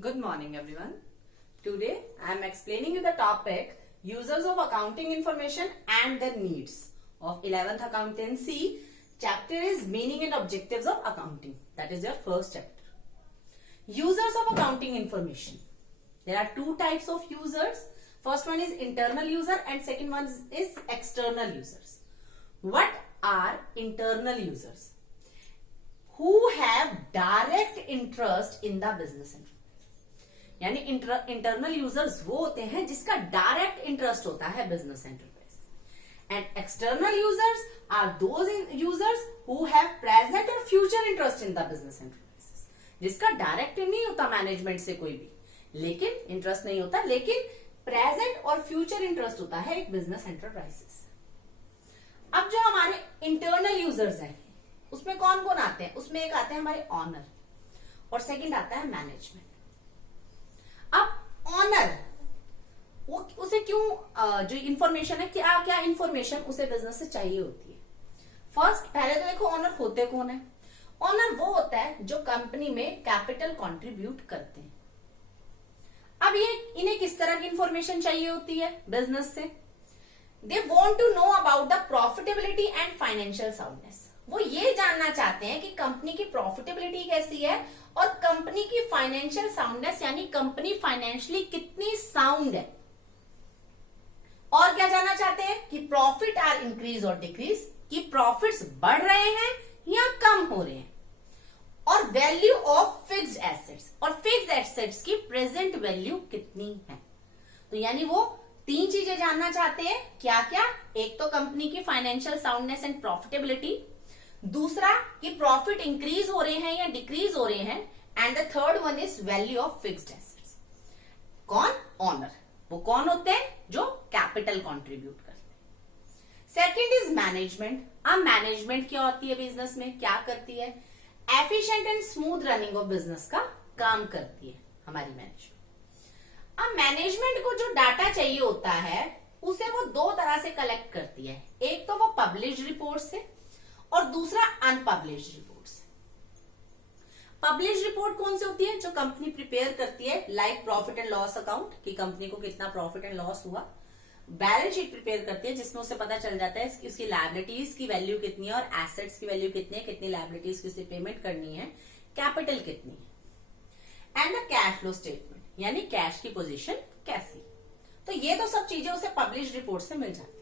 Good morning everyone. Today I am explaining you the topic Users of Accounting Information and their Needs of 11th Accountancy. Chapter is Meaning and Objectives of Accounting. That is your first chapter. Users of Accounting Information. There are two types of users. First one is internal user and second one is external users. What are internal users? Who have direct interest in the business enterprise. यानी internal users वो होते हैं जिसका direct interest होता है business enterprise and external users are those users who have present और future interest in the business enterprise जिसका direct नहीं होता मैनेजमेंट से कोई भी लेकिन इंटरेस्ट नहीं होता लेकिन प्रेजेंट और फ्यूचर इंटरेस्ट होता है एक बिजनेस एंटरप्राइजेस। अब जो हमारे इंटरनल यूजर्स हैं उसमें कौन कौन आते हैं? उसमें एक आते हैं हमारे ऑनर और सेकंड आता है मैनेजमेंट। अब ऑनर वो उसे क्यों जो इंफॉर्मेशन है क्या क्या इंफॉर्मेशन उसे बिजनेस से चाहिए होती है? फर्स्ट पहले तो देखो ऑनर होते कौन है। ऑनर वो होता है जो कंपनी में कैपिटल कंट्रीब्यूट करते हैं। अब ये इन्हें किस तरह की इंफॉर्मेशन चाहिए होती है बिजनेस से? They want to know about the profitability and financial soundness. वो ये जानना चाहते हैं कि कंपनी की प्रॉफिटेबिलिटी कैसी है और कंपनी की फाइनेंशियल साउंडनेस यानी कंपनी फाइनेंशियली कितनी साउंड है। और क्या जानना चाहते हैं कि प्रॉफिट आर इंक्रीज और डिक्रीज, कि प्रॉफिट्स बढ़ रहे हैं या कम हो रहे हैं, और वैल्यू ऑफ फिक्स्ड एसेट्स, और फिक्स्ड एसेट्स की प्रेजेंट वैल्यू कितनी है। तो यानी वो तीन चीजें जानना चाहते हैं। क्या क्या? एक तो कंपनी की फाइनेंशियल साउंडनेस एंड प्रॉफिटेबिलिटी, दूसरा कि प्रॉफिट इंक्रीज हो रहे हैं या डिक्रीज हो रहे हैं, and the third one is value of fixed assets. कौन? ऑनर। वो कौन होते हैं? जो कैपिटल कंट्रीब्यूट करते हैं। Second is management. अब मैनेजमेंट क्या होती है बिजनेस में, क्या करती है? Efficient and smooth running of business का काम करती है हमारी मैनेजमेंट। अब मैनेजमेंट को जो डाटा चाहिए होता है उसे वो दो तरह से कलेक्ट करती है। एक तो वो पब्लिश रिपोर्ट से और दूसरा अनपब्लिश्ड रिपोर्ट से। पब्लिश रिपोर्ट कौन सी होती है? जो कंपनी प्रिपेयर करती है, like profit and loss account कि कंपनी को कितना प्रॉफिट एंड लॉस हुआ। बैलेंस शीट प्रिपेयर करती है जिसमें उसे पता चल जाता है कि उसकी लायबिलिटीज की वैल्यू कितनी है और एसेट्स की वैल्यू कितनी है, कितनी लायबिलिटीज की उसे पेमेंट करनी है, कैपिटल कितनी है, and the cash flow statement यानी कैश की पोजीशन कैसी। तो ये तो सब चीजें उसे पब्लिश रिपोर्ट से मिल जाती है।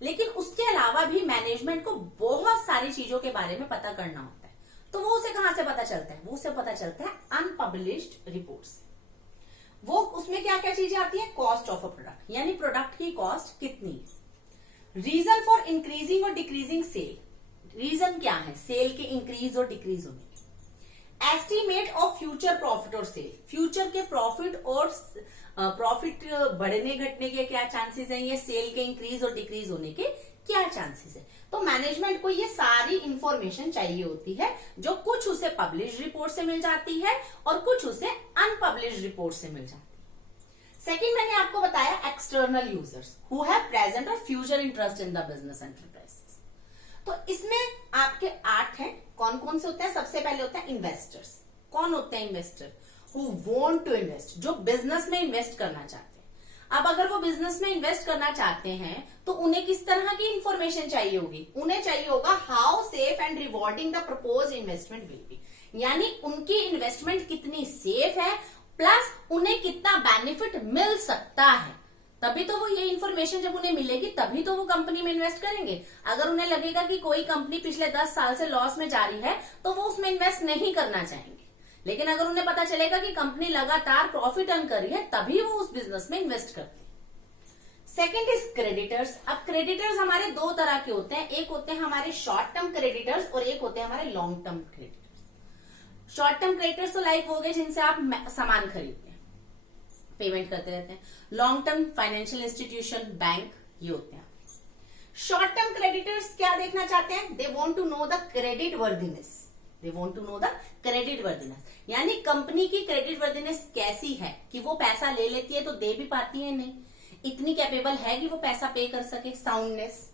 लेकिन उसके अलावा भी मैनेजमेंट को बहुत सारी चीजों के बारे में पता करना होता है। तो वो उसे कहां से पता चलता है? वो उसे पता चलता है अनपब्लिश्ड रिपोर्ट से। वो उसमें क्या क्या चीजें आती है? कॉस्ट ऑफ अ प्रोडक्ट यानी प्रोडक्ट की कॉस्ट कितनी है, रीजन फॉर इंक्रीजिंग और डिक्रीजिंग सेल, रीजन क्या है सेल के इंक्रीज और डिक्रीज होने की, एस्टीमेट ऑफ फ्यूचर प्रॉफिट और सेल, फ्यूचर के प्रॉफिट और प्रॉफिट बढ़ने घटने के क्या चांसेस हैं, ये सेल के इंक्रीज और डिक्रीज होने के क्या चांसेस है। तो मैनेजमेंट को ये सारी इंफॉर्मेशन चाहिए होती है जो कुछ उसे पब्लिश रिपोर्ट से मिल जाती है और कुछ उसे अनपब्लिश रिपोर्ट से मिल जाती है। सेकंड मैंने आपको बताया external users who have present और future interest in the business enterprises. तो इसमें आपके 8 हैं। कौन कौन से होते हैं? सबसे पहले होते हैं इन्वेस्टर्स। कौन होते हैं investor? Who want to invest, जो बिजनेस में इन्वेस्ट करना चाहते हैं। अब अगर वो बिजनेस में इन्वेस्ट करना चाहते हैं तो उन्हें किस तरह की इंफॉर्मेशन चाहिए होगी? उन्हें चाहिए होगा how safe and rewarding the propose investment will be, यानी उनकी इन्वेस्टमेंट कितनी सेफ है प्लस उन्हें कितना बेनिफिट मिल सकता है। तभी तो वो ये इन्फॉर्मेशन जब उन्हें मिलेगी तभी तो वो कंपनी में इन्वेस्ट करेंगे। अगर उन्हें लगेगा कि कोई कंपनी पिछले 10 साल से लॉस में जा रही है तो वो उसमें इन्वेस्ट नहीं करना चाहेंगे। लेकिन अगर उन्हें पता चलेगा कि कंपनी लगातार प्रॉफिट अर्न कर रही है तभी वो उस बिजनेस में इन्वेस्ट करते हैं। Second is creditors. अब क्रेडिटर्स हमारे दो तरह के होते हैं, एक होते हैं हमारे शॉर्ट टर्म क्रेडिटर्स और एक होते हैं हमारे long term creditors. Short term creditors तो लाइक हो गए जिनसे आप सामान खरीदते हैं, पेमेंट करते रहते हैं। Long term financial institution, bank, ये होते हैं। शॉर्ट टर्म क्रेडिटर्स क्या देखना चाहते हैं? They want to know the credit worthiness, they want to know the credit worthiness यानी कंपनी की क्रेडिट वर्दीनेस कैसी है कि वो पैसा ले लेती है तो दे भी पाती है नहीं, इतनी कैपेबल है कि वो पैसा पे कर सके, soundness.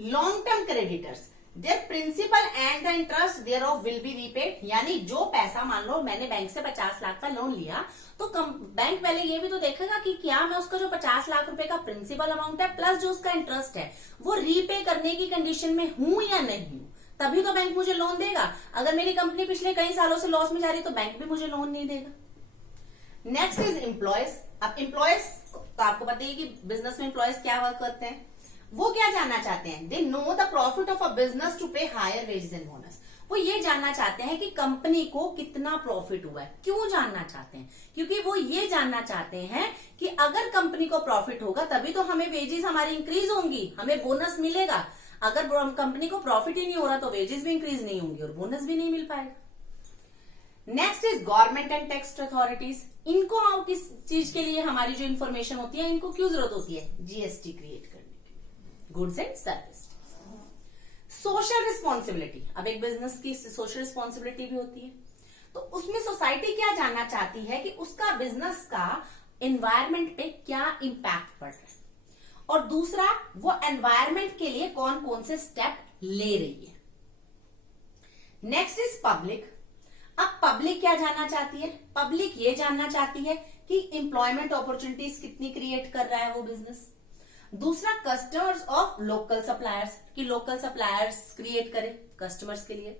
Long term creditors their principal and the interest thereof will be repaid, यानी जो पैसा, मान लो मैंने बैंक से 50 लाख का लोन लिया, तो बैंक पहले ये भी तो देखेगा कि क्या मैं उसका जो 50 लाख रुपए का प्रिंसिपल अमाउंट है प्लस जो उसका इंटरेस्ट है वो रीपे करने की कंडीशन में हूं या नहीं हूं, तभी तो बैंक मुझे लोन देगा। अगर मेरी कंपनी पिछले कई सालों से लॉस में जा रही तो बैंक भी मुझे लोन नहीं देगा। Next is employees. अब एम्प्लॉयज तो आपको पता ही कि बिजनेस में एम्प्लॉयज क्या वर्क करते हैं, वो क्या जानना चाहते हैं, they know the profit of a business to pay higher wages and bonus. वो ये जानना चाहते हैं कि कंपनी को कितना प्रॉफिट हुआ है। क्यों जानना चाहते हैं, क्योंकि वो ये जानना चाहते हैं कि अगर कंपनी को प्रॉफिट होगा तभी तो हमें वेजेस हमारी इंक्रीज होंगी, हमें बोनस मिलेगा। अगर कंपनी को प्रॉफिट ही नहीं हो रहा तो वेजेस भी इंक्रीज नहीं होंगी और बोनस भी नहीं मिल पाएगा। Next is government and tax authorities. इनको किस चीज के लिए हमारी जो इन्फॉर्मेशन होती है, इनको क्यों जरूरत होती है, जीएसटी क्रिएट करने के लिए, goods and service. Social responsibility, अब एक बिजनेस की सोशल रिस्पॉन्सिबिलिटी भी होती है, तो उसमें सोसाइटी क्या जानना चाहती है कि उसका बिजनेस का एनवायरमेंट पे क्या इंपैक्ट पड़ रहा है, और दूसरा वो एनवायरमेंट के लिए कौन कौन से स्टेप ले रही है। Next is public. अब पब्लिक क्या जानना चाहती है, पब्लिक ये जानना चाहती है कि एम्प्लॉयमेंट अपॉर्चुनिटीज कितनी क्रिएट कर रहा है वो बिजनेस। दूसरा कस्टमर्स ऑफ लोकल सप्लायर्स, कि लोकल सप्लायर्स क्रिएट करे कस्टमर्स के लिए।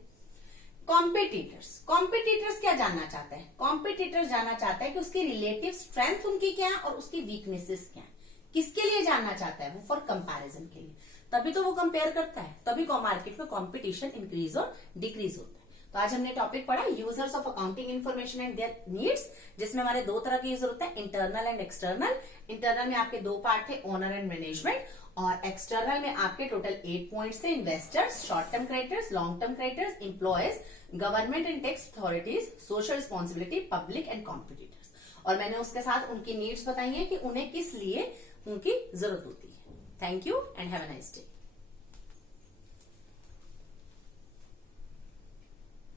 कॉम्पिटिटर्स, कॉम्पिटिटर्स क्या जानना चाहता है, कॉम्पिटिटर्स जानना चाहता है कि उसकी रिलेटिव स्ट्रेंथ उनकी क्या है और उसकी वीकनेसेस क्या है। किसके लिए जानना चाहता है, वो फॉर कंपैरिजन के लिए, तभी तो वो कंपेयर करता है, तभी मार्केट में कंपटीशन इंक्रीज और डिक्रीज होता है। तो आज हमने टॉपिक पढ़ा users of accounting information and there needs, जिसमें हमारे दो तरह के यूजर होते हैं, इंटरनल एंड एक्सटर्नल। इंटरनल में आपके दो पार्ट थे, ओनर एंड मैनेजमेंट, और एक्सटर्नल में आपके टोटल 8 पॉइंट्स थे, investors, short term creditors, long term creditors, employees, government and tax authorities, social responsibility, public and competitors. और मैंने उसके साथ उनकी नीड्स बताई है कि उन्हें किस लिए उनकी जरूरत होती है। Thank you and have a nice day.